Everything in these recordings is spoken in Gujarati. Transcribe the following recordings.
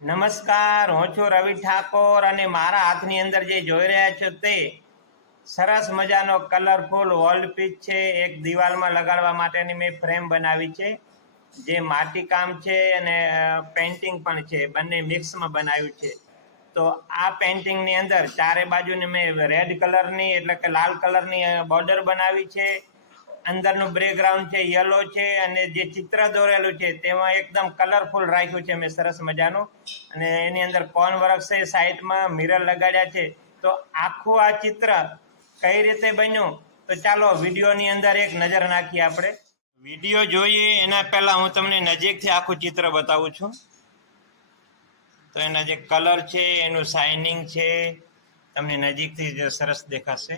નમસ્કાર, હું છું રવિ ઠાકોર અને મારા હાથની અંદર જે જોઈ રહ્યા છો તે સરસ મજાનો કલરફુલ વોલ પીસ છે. એક દિવાલમાં લગાડવા માટેની મેં ફ્રેમ બનાવી છે, જે માટીકામ છે અને પેઇન્ટિંગ પણ છે, બંને મિક્સમાં બનાવ્યું છે. તો આ પેઇન્ટિંગની અંદર ચારે બાજુની મેં રેડ કલરની એટલે કે લાલ કલરની બોર્ડર બનાવી છે. અંદરનું બેકગ્રાઉન્ડ છે યલો છે અને જે ચિત્ર દોરેલું છે તેમાં એકદમ કલરફુલ રાખ્યું છે મેં સરસ મજાનું. અને એની અંદર કોન વર્ક છે, સાઈડમાં મિરર લગાડ્યા છે. તો આખું આ ચિત્ર કઈ રીતે બન્યું તો ચાલો વિડીયોની અંદર એક નજર નાખીએ આપણે. વિડીયો જોઈએ એના પહેલા હું તમને નજીકથી આખું ચિત્ર બતાવું છું. તો એના જે કલર છે એનું શાઇનિંગ છે તમને નજીકથી જ સરસ દેખાશે.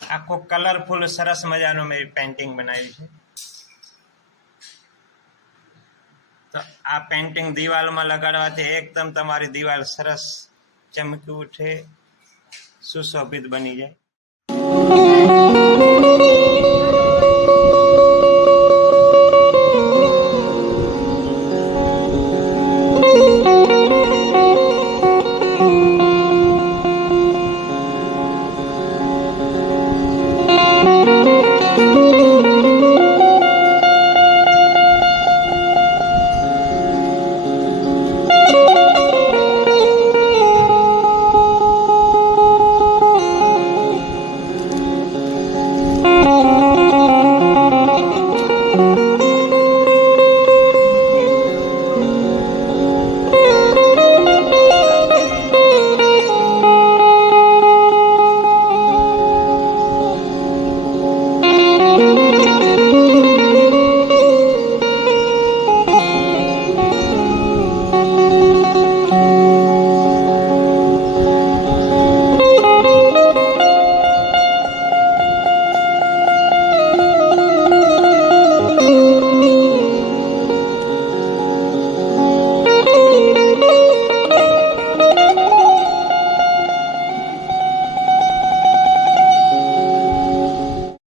આખું કલરફુલ સરસ મજાનું મેં પેઇન્ટિંગ બનાવ્યું છે. તો આ પેઇન્ટિંગ દિવાલમાં લગાડવાથી એકદમ તમારી દિવાલ સરસ ચમકી ઉઠે, સુશોભિત બની જાય.